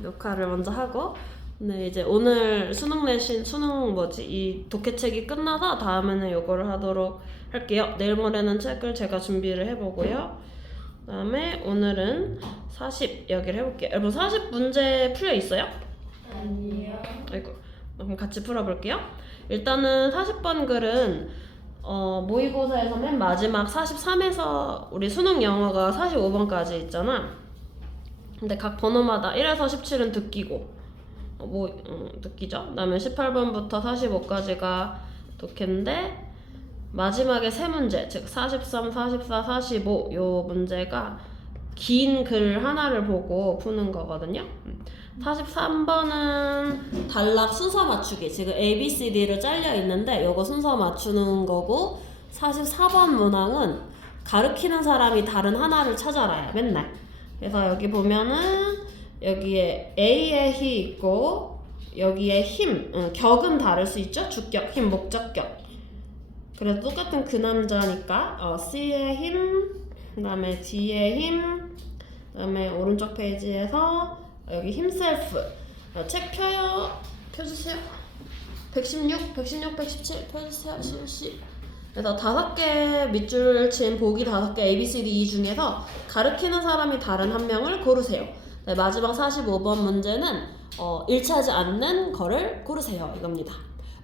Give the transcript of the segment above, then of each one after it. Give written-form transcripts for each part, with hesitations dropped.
녹화를 먼저 하고 네, 이제 오늘 수능 내신 이 독해책이 끝나서 다음에는 요거를 하도록 할게요. 내일 모레는 책을 제가 준비를 해보고요. 그 다음에 오늘은 40 여기를 해볼게요. 여러분 40 문제 풀려 있어요? 아니요. 아이고, 그럼 같이 풀어볼게요. 일단은 40번 글은 모의고사에서 맨 마지막 43에서 우리 수능 영어가 45번까지 있잖아. 근데 각 번호마다 1에서 17은 듣기고 듣기죠. 그다음에 18번부터 45까지가 독해인데 마지막에 세 문제, 즉 43, 44, 45 요 문제가 긴 글 하나를 보고 푸는 거거든요. 43번은 단락 순서 맞추기, 지금 A, B, C, D로 잘려 있는데 요거 순서 맞추는 거고 44번 문항은 가르치는 사람이 다른 하나를 찾아라요, 맨날. 그래서 여기 보면은 여기에 A에 he 있고 여기에 힘, 격은 다를 수 있죠? 주격, 힘, 목적격. 그래서 똑같은 그 남자니까 C에 힘, 그 다음에 D에 힘, 그 다음에 오른쪽 페이지에서 여기 himself. 책 펴요. 펴주세요. 116, 117 펴주세요. 실시. 그래서 5개 밑줄 친 보기 5개 A, B, C, D, E 중에서 가르치는 사람이 다른 한 명을 고르세요. 네, 마지막 45번 문제는 일치하지 않는 거를 고르세요. 이겁니다.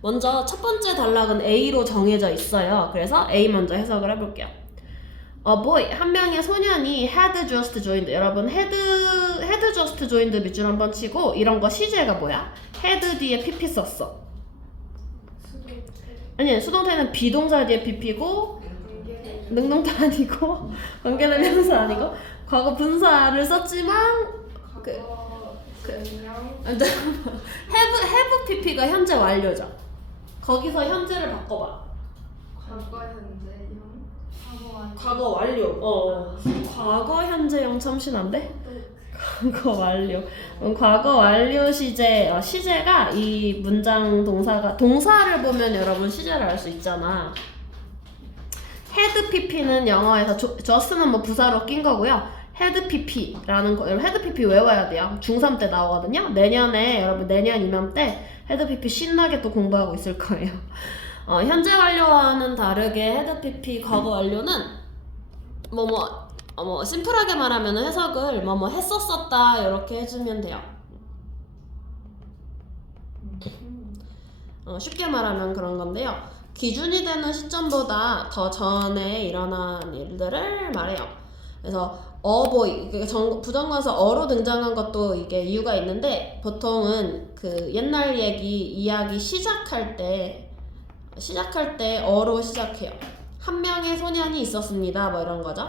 먼저 첫 번째 단락은 A로 정해져 있어요. 그래서 A 먼저 해석을 해볼게요. A boy, 한 명의 소년이 had just joined. 여러분 had just joined 밑줄 한번 치고 이런 거 시제가 뭐야? had 뒤에 pp 썼어. 아니, 수동태는 비동사 뒤에 pp고 능동태 아니고 관계대명사 아니고 과거 분사를 썼지만 have pp가 현재 완료죠. 거기서 현재를 바꿔봐. 과거 현재형 과거 완료. 과거 현재형 참신한데? 과거 완료. 과거 완료 시제. 시제가 이 문장 동사를 보면 여러분 시제를 알 수 있잖아. had pp는 영어에서 just는 뭐 부사로 낀 거고요. had pp라는 거, 여러분 had pp 외워야 돼요. 중3 때 나오거든요. 내년에 여러분 내년 이맘때 had pp 신나게 또 공부하고 있을 거예요. 현재 완료와는 다르게 had pp 과거 완료는 심플하게 말하면 해석을 했었었다 이렇게 해주면 돼요. 쉽게 말하면 그런 건데요. 기준이 되는 시점보다 더 전에 일어난 일들을 말해요. 그래서 boy, 부정관사 어로 등장한 것도 이게 이유가 있는데 보통은 그 옛날 이야기 시작할 때 어로 시작해요. 한 명의 소년이 있었습니다. 뭐 이런 거죠.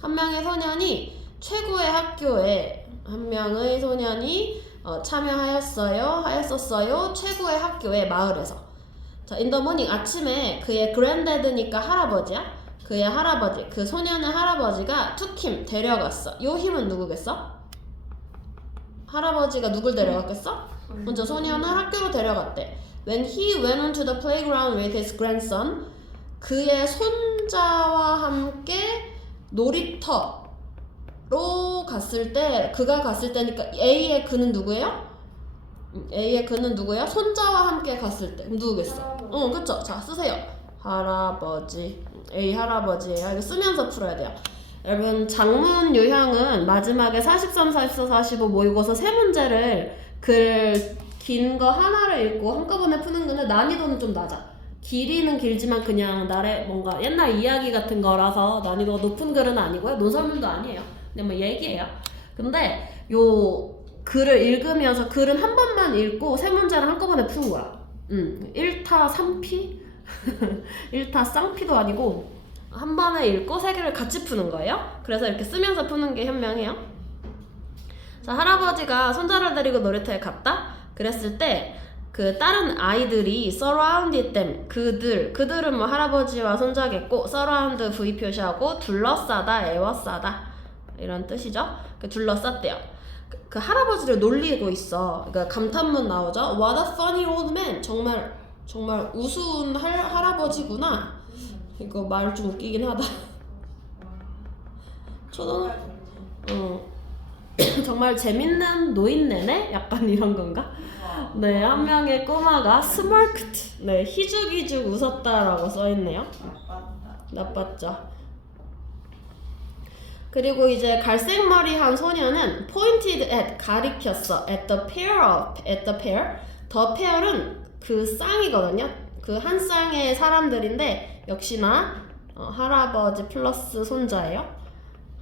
한 명의 소년이 최고의 학교에 한 명의 소년이 하였었어요. 최고의 학교의 마을에서. 자, in the morning 아침에 그의 granddad니까 할아버지야. 그의 할아버지, 그 소년의 할아버지가 took him 데려갔어. 요 힘은 누구겠어? 할아버지가 누굴 데려갔겠어? 먼저 소년을 학교로 데려갔대. When he went onto the playground with his grandson, 그의 손자와 함께 놀이터로 갔을 때, 그가 갔을 때니까 A의 그는 누구예요? A의 그는 누구예요? 손자와 함께 갔을 때. 누구겠어? 그쵸. 자, 쓰세요. 할아버지. A 할아버지예요. 이거 쓰면서 풀어야 돼요. 여러분, 장문 요형은 마지막에 43, 44, 45 모의고사 세 문제를 긴 거 하나를 읽고 한꺼번에 푸는 건데 난이도는 좀 낮아. 길이는 길지만 그냥 뭔가 옛날 이야기 같은 거라서 난이도가 높은 글은 아니고요. 논설문도 아니에요. 그냥 얘기예요. 근데 요 글을 읽으면서 글은 한 번만 읽고 세 문제를 한꺼번에 푸는 거야. 1타 3피? 1타 쌍피도 아니고 한 번에 읽고 세 개를 같이 푸는 거예요. 그래서 이렇게 쓰면서 푸는 게 현명해요. 자, 할아버지가 손자를 데리고 놀이터에 갔다? 그랬을 때 그 다른 아이들이 surrounded them, 그들은 뭐 할아버지와 손자겠고 surround V 표시하고 둘러싸다, 애워싸다 이런 뜻이죠. 둘러쌌대요. 그 할아버지를 놀리고 있어. 그러니까 감탄문 나오죠. What a funny old man. 정말 우스운 할아버지구나. 이거 말 좀 웃기긴 하다. 초등 정말 재밌는 노인네네? 약간 이런 건가? 네, 한 명의 꼬마가 smirked. 네, 희죽희죽 웃었다라고 써있네요. 나빴죠. 그리고 이제 갈색 머리 한 소녀는 pointed at 가리켰어. at the pair. the pair은 그 쌍이거든요. 그 한 쌍의 사람들인데 역시나 할아버지 플러스 손자예요.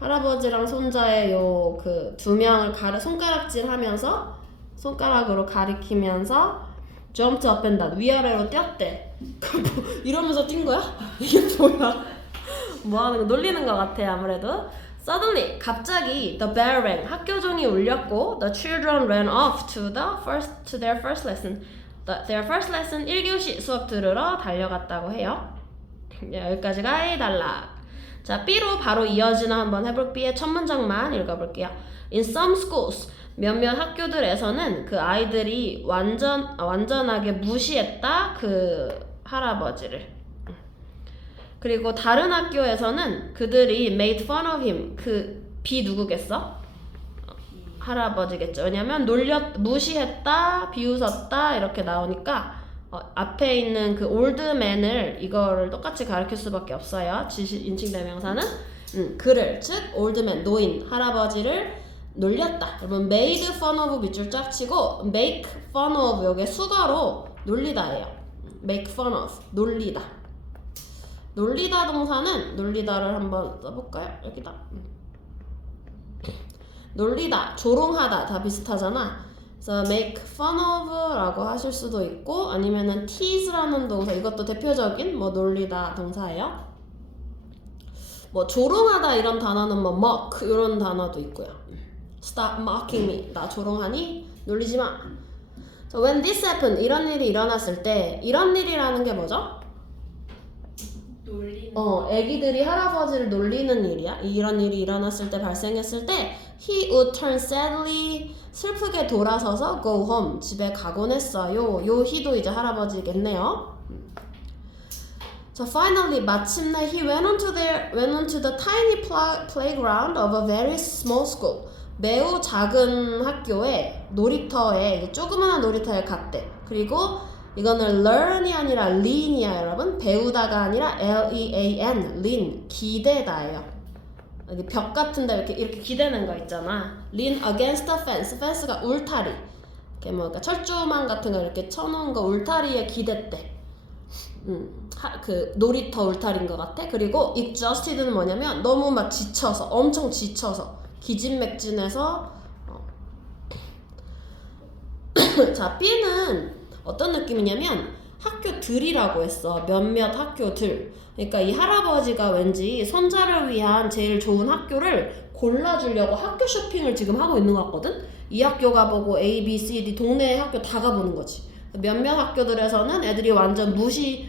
할아버지랑 손자의 요 그 두 명을 손가락질하면서 손가락으로 가리키면서 jumped up and down 위아래로 뛰었대. 이러면서 뛴 거야? 이게 뭐야? 뭐 하는 거 놀리는 것 같아 아무래도. Suddenly 갑자기 the bell rang 학교 종이 울렸고 the children ran off to their first lesson. their first lesson 1교시 수업 들으러 달려갔다고 해요. 여기까지가 A 단락. 자, B로 바로 이어지는 한번 해볼게요. 첫 문장만 읽어볼게요. In some schools 몇몇 학교들에서는 그 아이들이 완전하게 무시했다 그 할아버지를. 그리고 다른 학교에서는 그들이 made fun of him. 그 B 누구겠어? 할아버지겠죠. 왜냐면 무시했다, 비웃었다 이렇게 나오니까 앞에 있는 그 올드맨을 이거를 똑같이 가르칠 수밖에 없어요. 인칭대명사는 그를, 즉 올드맨, 노인, 할아버지를 놀렸다. 여러분 made fun of 밑줄 쫙 치고 make fun of 여기 수가로 놀리다예요. make fun of, 놀리다. 놀리다 동사는 놀리다를 한번 써볼까요? 여기다. 놀리다, 조롱하다 다 비슷하잖아. 그래서 make fun of 라고 하실 수도 있고 아니면은 tease라는 동사, 이것도 대표적인 뭐 놀리다 동사예요. 뭐 조롱하다 이런 단어는 뭐 mock 이런 단어도 있고요. Stop mocking me. 나 조롱하니? 놀리지 마. So when this happened, 이런 일이 일어났을 때, 이런 일이라는 게 뭐죠? 애기들이 할아버지를 놀리는 일이야. 이런 일이 일어났을 때, 발생했을 때 he would turn sadly, 슬프게 돌아서서 go home, 집에 가곤 했어요. 요 he도 이제 할아버지겠네요. 자, finally 마침내 he went onto the tiny playground of a very small school. 매우 작은 학교에 놀이터에, 조그마한 놀이터에 갔대. 그리고 이거는 learn이 아니라 lean이야 여러분. 배우다가 아니라 L-E-A-N, lean, 기대다예요. 여기 벽 같은데 이렇게 기대는 거 있잖아. lean against the fence, fence가 울타리. 이렇게 뭐 그러니까 철조망 같은 거 이렇게 쳐놓은 거 울타리에 기댔대. 그 놀이터 울타리인 것 같아. 그리고 exhausted는 뭐냐면 너무 막 지쳐서, 엄청 지쳐서, 기진맥진해서. 자, B는 어떤 느낌이냐면 학교들이라고 했어. 몇몇 학교들. 그러니까 이 할아버지가 왠지 손자를 위한 제일 좋은 학교를 골라주려고 학교 쇼핑을 지금 하고 있는 것 같거든. 이 학교 가보고 A, B, C, D 동네 학교 다 가보는 거지. 몇몇 학교들에서는 애들이 완전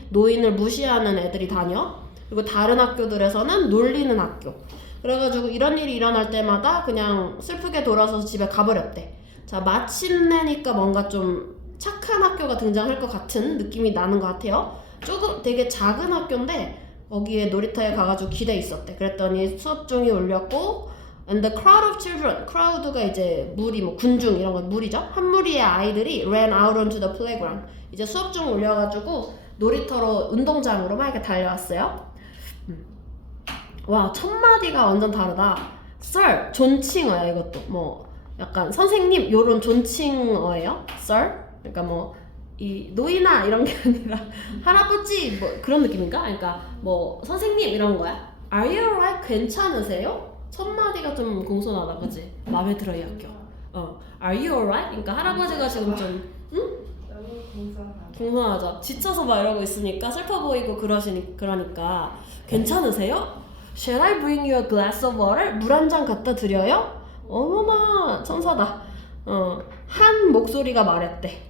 노인을 무시하는 애들이 다녀. 그리고 다른 학교들에서는 놀리는 학교. 그래가지고 이런 일이 일어날 때마다 그냥 슬프게 돌아서서 집에 가버렸대. 자, 마침내니까 뭔가 좀 착한 학교가 등장할 것 같은 느낌이 나는 것 같아요. 조금 되게 작은 학교인데 거기에 놀이터에 가가지고 기대 있었대. 그랬더니 수업 종이 울렸고 and the crowd of children, crowd가 이제 무리, 뭐 군중 이런 건 무리죠. 한 무리의 아이들이 ran out onto the playground. 이제 수업 종 울려가지고 놀이터로, 운동장으로 막 이렇게 달려왔어요. 와, 첫 마디가 완전 다르다. Sir, 존칭어야 이것도. 뭐 약간 선생님 요런 존칭어예요. Sir. 그러니까 뭐 이 노인아 이런 게 아니라 할아버지 뭐 그런 느낌인가? 그러니까 뭐 선생님 이런 거야. Are you alright? 괜찮으세요? 첫 마디가 좀 공손하다, 그치? 마음에 들어 이 학교. Are you alright? 그러니까 할아버지가 지금 좀 너무 공손하죠. 지쳐서 막 이러고 있으니까 슬퍼 보이고 그러니까 괜찮으세요? Shall I bring you a glass of water? 물 한 잔 갖다 드려요? 어머나 천사다. 한 목소리가 말했대.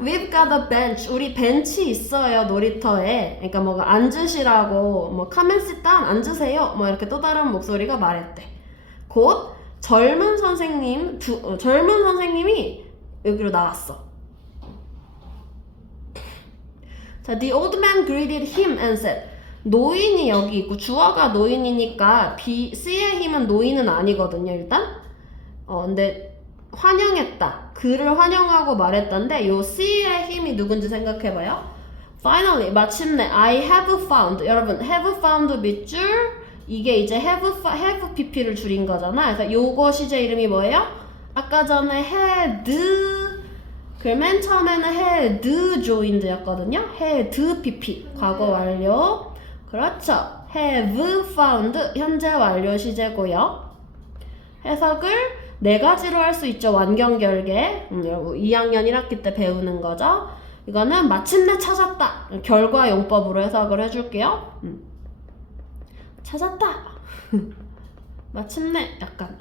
We've got a bench. 우리 벤치 있어요 놀이터에. 그러니까 뭐가 앉으시라고, 뭐 come and sit down, 앉으세요, 뭐 이렇게 또 다른 목소리가 말했대. 곧 젊은 선생님이 여기로 나왔어. 자, the old man greeted him and said. 노인이 여기 있고 주어가 노인이니까 C의 힘은 노인은 아니거든요 일단. 근데 환영했다. 그를 환영하고 말했던데 요 C의 힘이 누군지 생각해봐요. Finally, 마침내 I have found. 여러분, have found 밑줄 이게 이제 have pp를 줄인 거잖아. 그래서 요거 시제 이름이 뭐예요? 아까 전에 had 그 맨 처음에는 had joined 였거든요. had pp 과거 완료. 그렇죠. have found 현재 완료 시제고요. 해석을 네 가지로 할 수 있죠. 완경결계. 2학년 1학기 때 배우는 거죠. 이거는 마침내 찾았다. 결과 용법으로 해석을 해줄게요. 찾았다. 마침내 약간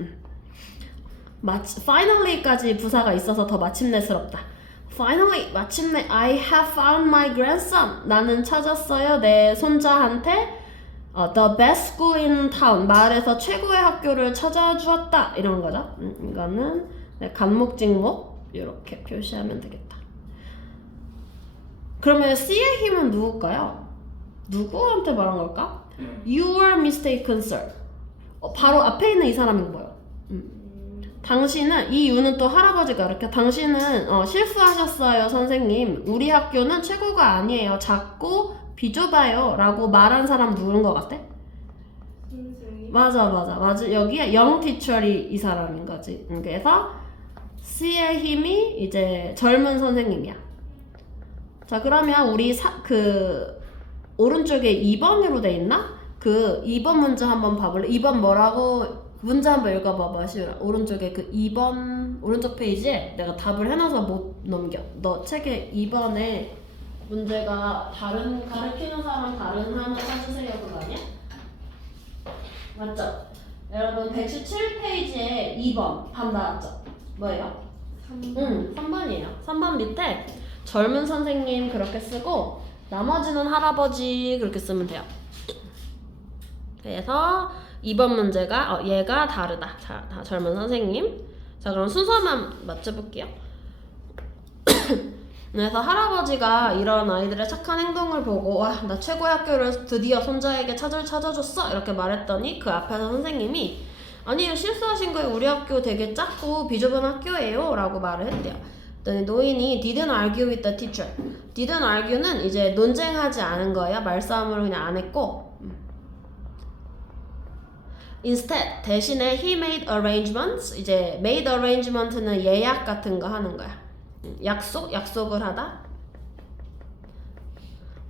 finally까지 부사가 있어서 더 마침내스럽다. Finally, 마침내 I have found my grandson. 나는 찾았어요. 내 손자한테 the best school in town. 마을에서 최고의 학교를 찾아주었다. 이런 거죠. 이거는 간목직목 이렇게 표시하면 되겠다. 그러면 C의 힘은 누굴까요? 누구한테 말한 걸까? You are mistaken, sir. 바로 앞에 있는 이 사람이 뭐예요? 당신은, 이 U는 또 할아버지가 이렇게 당신은 실수하셨어요 선생님. 우리 학교는 최고가 아니에요. 작고 비좁아요 라고 말한 사람 누군 것 같아? 선생님. 맞아. 여기에 young teacher이 이 사람인 거지. 그래서 C의 힘이 이제 젊은 선생님이야. 자, 그러면 우리 오른쪽에 2번으로 돼 있나? 그 2번 문제 한번 봐볼래? 2번 뭐라고 문제 한번 읽어봐봐, 시우라. 오른쪽에 그 2번 오른쪽 페이지에 내가 답을 해놔서 못 넘겨. 너 책에 2번에 문제가 다른 가르치는 사람 다른 하나 찾으세요 그거 아니야? 맞죠? 여러분 117페이지에 2번 답 나왔죠? 뭐예요? 3번이에요. 3번 밑에 젊은 선생님 그렇게 쓰고 나머지는 할아버지 그렇게 쓰면 돼요. 그래서 2번 문제가 얘가 다르다. 자, 다 젊은 선생님. 자, 그럼 순서만 맞춰볼게요. 그래서 할아버지가 이런 아이들의 착한 행동을 보고 와, 나 최고의 학교를 드디어 손자에게 찾아줬어 이렇게 말했더니 그 앞에서 선생님이 아니요, 실수하신 거예요. 우리 학교 되게 작고 비좁은 학교예요 라고 말을 했대요. 그랬더니 노인이 didn't argue with the teacher. didn't argue는 이제 논쟁하지 않은 거예요. 말싸움을 그냥 안 했고 Instead, 대신에 he made arrangements. 이제 made arrangement는 예약 같은 거 하는 거야. 약속을 하다.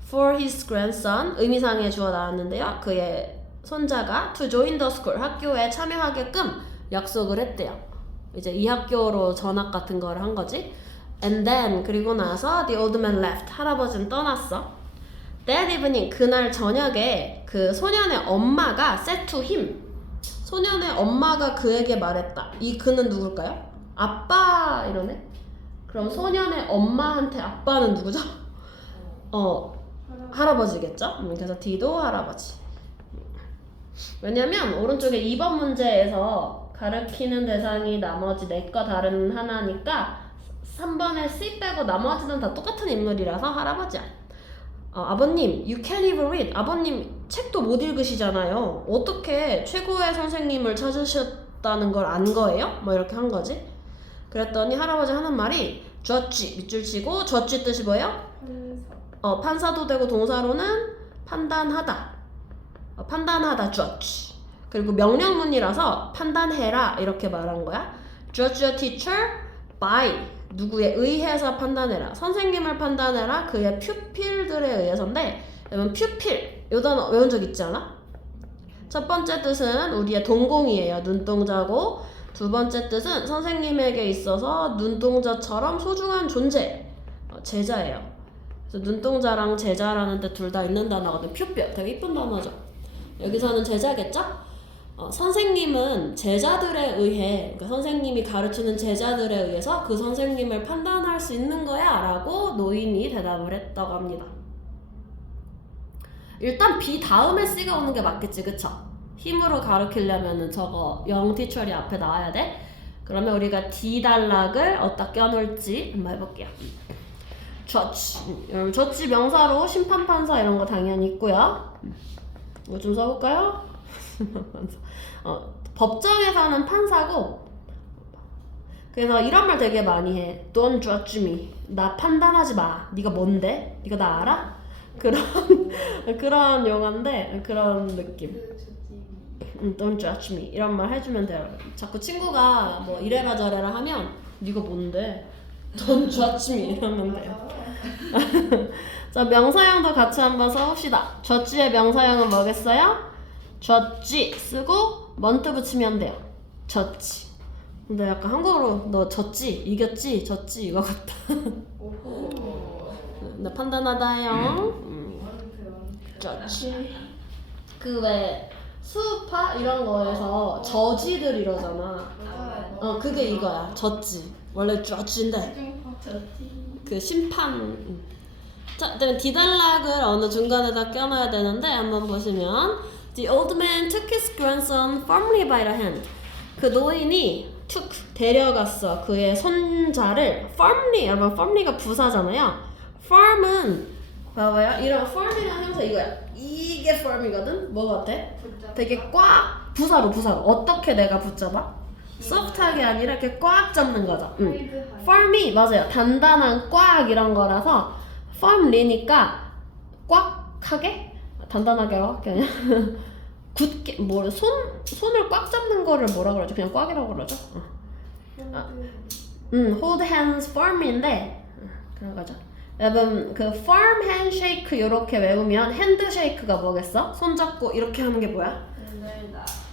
For his grandson, 의미상에 주어 나왔는데요. 그의 손자가 to join the school, 학교에 참여하게끔 약속을 했대요. 이제 이 학교로 전학 같은 거를 한 거지. And then, 그리고 나서 the old man left. 할아버지는 떠났어. That evening, 그날 저녁에 그 소년의 엄마가 said to him. 소년의 엄마가 그에게 말했다. 이 그는 누굴까요? 아빠 이러네. 그럼 소년의 엄마한테 아빠는 누구죠? 할아버지겠죠? 그래서 D도 할아버지. 왜냐면 오른쪽에 2번 문제에서 가르치는 대상이 나머지 4과 다른 하나니까 3번에 C 빼고 나머지는 다 똑같은 인물이라서 할아버지야. 아버님, you can't even read. 아버님 책도 못 읽으시잖아요. 어떻게 최고의 선생님을 찾으셨다는 걸 안 거예요? 뭐 이렇게 한 거지. 그랬더니 할아버지 하는 말이 judge 밑줄 치고 judge 뜻이 뭐예요? 판사도 되고 동사로는 판단하다. 판단하다 judge. 그리고 명령문이라서 판단해라 이렇게 말한 거야. Judge a teacher by 누구에 의해서 판단해라. 선생님을 판단해라. 그의 퓨필들에 의해서인데 여러분 퓨필 이 단어 외운 적 있지 않아? 첫 번째 뜻은 우리의 동공이에요. 눈동자고 두 번째 뜻은 선생님에게 있어서 눈동자처럼 소중한 존재 제자예요. 그래서 눈동자랑 제자라는 데 둘 다 있는 단어거든. 퓨필 되게 이쁜 단어죠. 여기서는 제자겠죠? 선생님은 제자들에 의해 그러니까 선생님이 가르치는 제자들에 의해서 그 선생님을 판단할 수 있는 거야 라고 노인이 대답을 했다고 합니다. 일단 B 다음에 C가 오는 게 맞겠지, 그쵸? 힘으로 가르치려면은 저거 영 티처리 앞에 나와야 돼. 그러면 우리가 D 단락을 어디다 껴놓을지 한번 해볼게요. 저치. 저치 명사로 심판, 판사 이런 거 당연히 있고요. 이거 좀 써볼까요? 법정에서는 판사고 그래서 이런 말 되게 많이 해. Don't judge me. 나 판단하지 마. 네가 뭔데? 네가 나 알아? 그런 용어인데 그런 느낌. Don't judge me. 이런 말 해주면 돼요. 자꾸 친구가 뭐 이래라 저래라 하면 네가 뭔데? Don't judge me 이러면 돼요. 자, 명사형도 같이 한번 써봅시다. judge의 명사형은 뭐겠어요? judge 쓰고 먼트 붙이면 돼요. judge. 근데 약간 한국어로 너 졌지? 이겼지? 졌지? 이거 같다. 나 판단하다요. judge. 그 왜 수파 이런 거에서 저지들 이러잖아. 그게 이거야. 졌지. 원래 judge인데 그 심판. 자, 그다음에 디달락을 어느 중간에다 껴놔야 되는데 한번 보시면 The old man took his grandson firmly by the hand. 그 노인이 took 데려갔어 그의 손자를 firmly. 여러분 firmly가 부사잖아요. firm은 봐봐요. 이런 firm이라는 형사 이거야. 이게 firm이거든. 뭐 같아? 되게 꽉 부사로 어떻게 내가 붙잡아? 소프트하게 아니라 이렇게 꽉 잡는 거죠. firm이 맞아요. 단단한 꽉 이런 거라서 firmly니까 꽉하게 단단하게 아니야. 굳게 뭐 손을 꽉 잡는 거를 뭐라 그러죠? 그냥 꽉이라고 그러죠. hold hands firm인데 그런 거죠. 여러분 그 firm handshake 이렇게 외우면 handshake가 뭐겠어? 손 잡고 이렇게 하는 게 뭐야?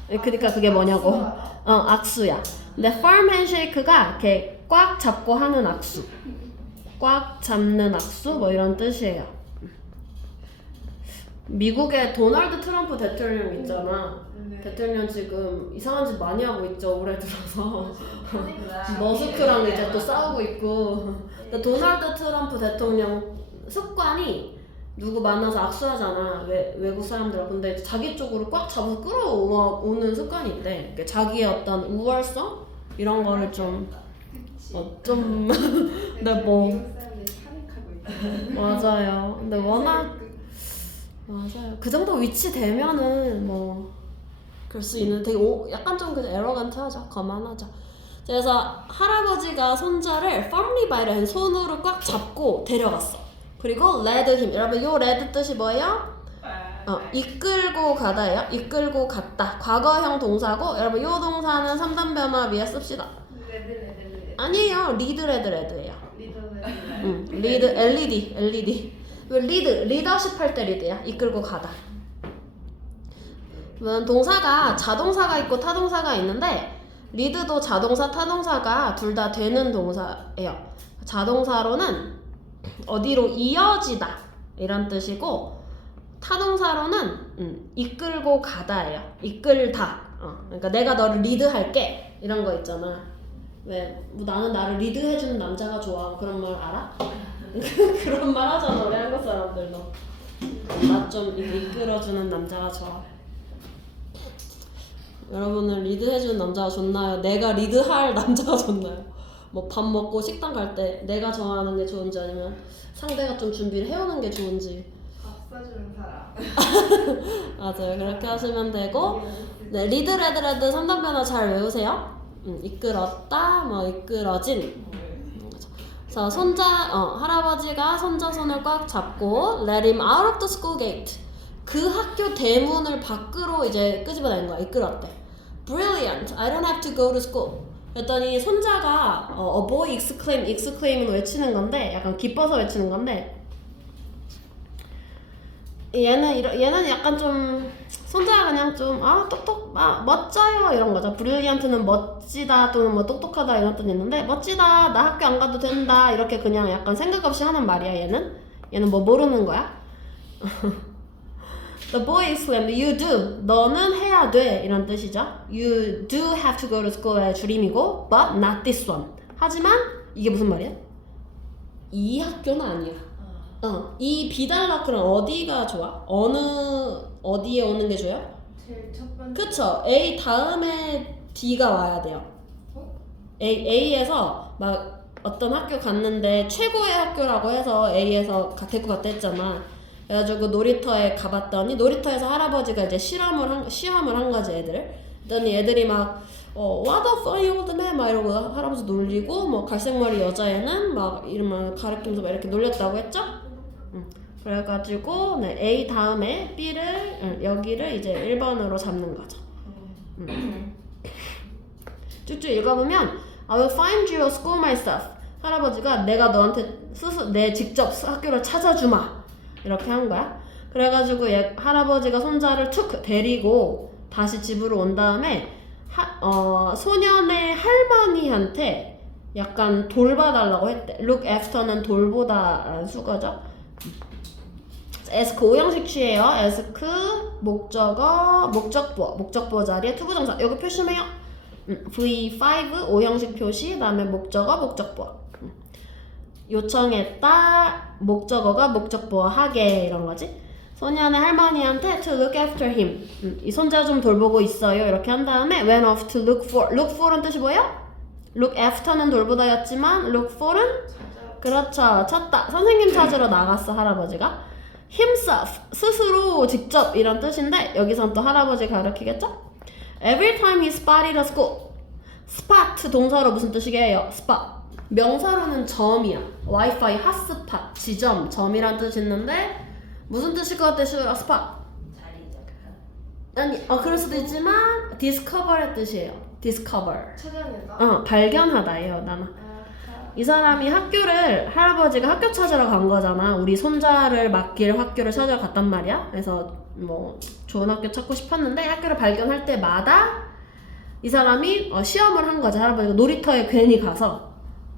그러니까 그게 뭐냐고? 악수야. 근데 firm handshake가 이렇게 꽉 잡고 하는 악수. 꽉 잡는 악수 뭐 이런 뜻이에요. 미국의 도널드 트럼프 대통령 있잖아. 대통령 지금 이상한 짓 많이 하고 있죠. 올해 들어서 머스크랑 이제 또 싸우고 있고. 근데 도널드 트럼프 대통령 습관이 누구 만나서 악수하잖아. 외국 사람들. 근데 자기 쪽으로 꽉 잡아서 끌어오는 습관이 있대. 그러니까 자기의 어떤 우월성 이런 거를 근데 뭐 맞아요. 근데 워낙 맞아요. 그 정도 위치 되면은 뭐 그럴 수 있는 되게 약간 좀 그냥 에러간트하죠. 거만하죠. 그래서 할아버지가 손자를 firmly by the hand 손으로 꽉 잡고 데려갔어. 그리고 led him. 여러분 요 led 뜻이 뭐예요? 이끌고 가다예요. 이끌고 갔다. 과거형 동사고 여러분 요 동사는 3단 변화 위에 씁시다. 아니에요. 리드예요. 리드 LED. 왜 리더십 할 때 리드야? 이끌고 가다. 동사가 자동사가 있고 타동사가 있는데 리드도 자동사, 타동사가 둘 다 되는 동사예요. 자동사로는 어디로 이어지다 이런 뜻이고 타동사로는 이끌고 가다예요. 이끌다. 그러니까 내가 너를 리드할게 이런 거 있잖아. 왜 뭐 나는 나를 리드해주는 남자가 좋아 그런 말 알아? 그런 말 하잖아 우리 한국 사람들도. 나 좀 이끌어주는 남자가 좋아. 여러분은 리드해주는 남자가 좋나요? 내가 리드할 남자가 좋나요? 뭐 밥 먹고 식당 갈 때 내가 정하는 게 좋은지 아니면 상대가 좀 준비를 해오는 게 좋은지. 밥 사주는 사람. 맞아요. 그렇게 하시면 되고 네, 리드, 레드 3단 변화 잘 외우세요. 이끌었다, 뭐 이끌어진. 그래서 할아버지가 손자 손을 꽉 잡고 let him out of the school gate. 그 학교 대문을 밖으로 이제 끄집어낸 거야. 이끌었대. Brilliant. I don't have to go to school. 그랬더니 손자가 a boy exclaim은 외치는 건데 약간 기뻐서 외치는 건데 얘는 약간 좀 손자가 그냥 좀 멋져요 이런 거죠. brilliant는 멋지다 또는 뭐 똑똑하다 이런 뜻이 있는데 멋지다 나 학교 안 가도 된다 이렇게 그냥 약간 생각 없이 하는 말이야. 얘는 뭐 모르는 거야. The boy exclaimed, you do. 너는 해야 돼. 이런 뜻이죠. You do have to go to school의 줄임이고, but not this one. 하지만 이게 무슨 말이야? 이 학교는 아니야. 이 비달라크는 어디가 좋아? 어디에 오는 게 좋아요? 제일 첫 번째. 그쵸. A 다음에 D가 와야 돼요. A에서 막 어떤 학교 갔는데 최고의 학교라고 해서 A에서 데리고 갔다 했잖아. 그래가지고 놀이터에 가봤더니 놀이터에서 할아버지가 이제 시험을 한 거지 애들. 그랬더니 애들이 막 what a funny old man 막 이러고 할아버지 놀리고 뭐 갈색머리 여자애는 막 이름을 가리키면서 막 이렇게 놀렸다고 했죠? 그래가지고 네, A 다음에 B를 여기를 이제 1번으로 잡는 거죠. 쭉쭉 읽어보면 I will find you a school myself. 할아버지가 내가 너한테 내 직접 학교를 찾아주마 이렇게 한 거야. 그래가지고 할아버지가 손자를 툭 데리고 다시 집으로 온 다음에 소년의 할머니한테 약간 돌봐달라고 했대. look after는 돌보다라는 수거죠. 에스크 5형식 취해요. 에스크 목적어 목적부어 자리에 투부정사 여기 표시해요. V5 5형식 표시 그다음에 목적어 목적부어 요청했다 목적어가 목적부어 하게 이런 거지. 소년의 할머니한테 to look after him 이 손자 좀 돌보고 있어요 이렇게 한 다음에 went off to look for는 뜻이 뭐예요? look after는 돌보다였지만 look for은 그렇죠 찾다 선생님 찾으러 나갔어 할아버지가. himself 스스로 직접 이런 뜻인데 여기선 또 할아버지 가르치겠죠? every time he spotted a school spot 동사로 무슨 뜻이게요? spot 명사로는 점이야. 와이파이 핫스팟 지점 점이란 뜻이 있는데 무슨 뜻일 것 같아 시우라 스팟? 아니 그럴 수도 있지만 discover의 뜻이에요. discover 찾아내다. 발견하다예요. 나는 이 사람이 할아버지가 학교 찾으러 간 거잖아. 우리 손자를 맡길 학교를 찾으러 갔단 말이야. 그래서 뭐 좋은 학교 찾고 싶었는데 학교를 발견할 때마다 이 사람이 시험을 한 거지. 할아버지가 놀이터에 괜히 가서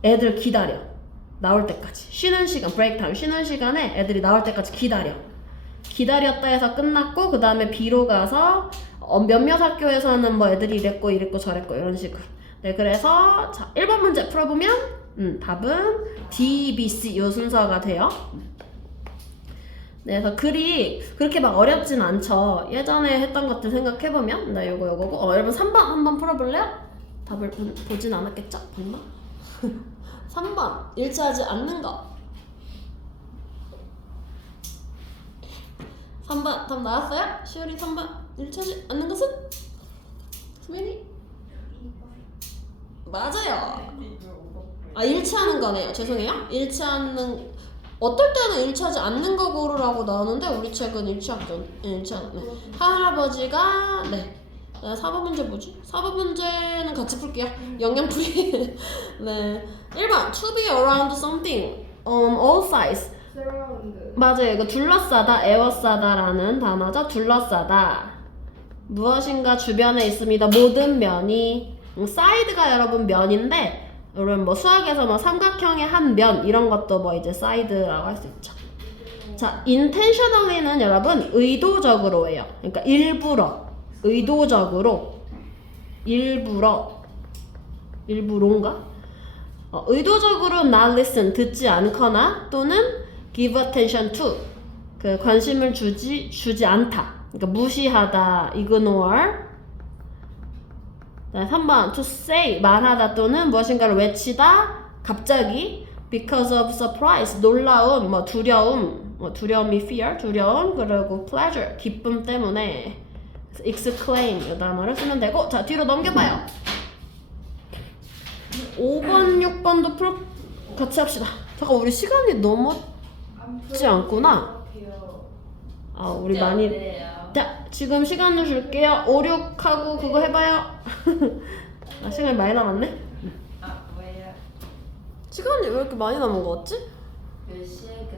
애들 기다려. 나올 때까지. 쉬는 시간, 브레이크 타임. 쉬는 시간에 애들이 나올 때까지 기다렸다 해서 끝났고 그 다음에 B로 가서 몇몇 학교에서는 뭐 애들이 이랬고 저랬고 이런 식으로. 네, 그래서 자 1번 문제 풀어보면 답은 D, B, C 요 순서가 돼요. 네, 그래서 글이 그렇게 막 어렵진 않죠. 예전에 했던 것들 생각해보면 나 요거고 여러분 3번 한번 풀어볼래요? 답을 보진 않았겠죠? 봤나? 3번 일치하지 않는 거 3번 답 나왔어요? 시우리 3번 일치하지 않는 것은? 수민이? 맞아요. 일치하는 거네요. 죄송해요. 일치하는 어떨 때는 일치하지 않는 거 고르라고 나오는데 우리 책은 일치하는 할아버지가 네 4번 문제 뭐지? 4번 문제는 같이 풀게요. 영양풀이 네 1번 to be around something all sides surround. 맞아요. 이거 둘러싸다 에워싸다라는 단어죠. 둘러싸다 무엇인가 주변에 있습니다. 모든 면이 사이드가 여러분 면인데 여러분 뭐 수학에서 뭐 삼각형의 한 면 이런 것도 뭐 이제 사이드라고 할 수 있죠. 자, intentionally는 여러분 의도적으로예요. 그러니까 일부러, 의도적으로, 일부러인가? 의도적으로 not listen 듣지 않거나 또는 give attention to 그 관심을 주지 않다. 그러니까 무시하다, ignore. 3번 to say 말하다 또는 무엇인가를 외치다 갑자기 because of surprise 놀라움 뭐 두려움이 fear 두려움 그리고 pleasure 기쁨 때문에 exclaim 이 단어를 쓰면 되고 자 뒤로 넘겨봐요. 5번 6번도 같이 합시다. 잠깐 우리 시간이 넘었지 않구나. 우리 많이 자, 지금 시간을 줄게요. 5, 6하고 그거 해봐요. 시간이 많이 남았네? 왜요? 시간이 왜 이렇게 많이 남은 거 같지? 몇 시에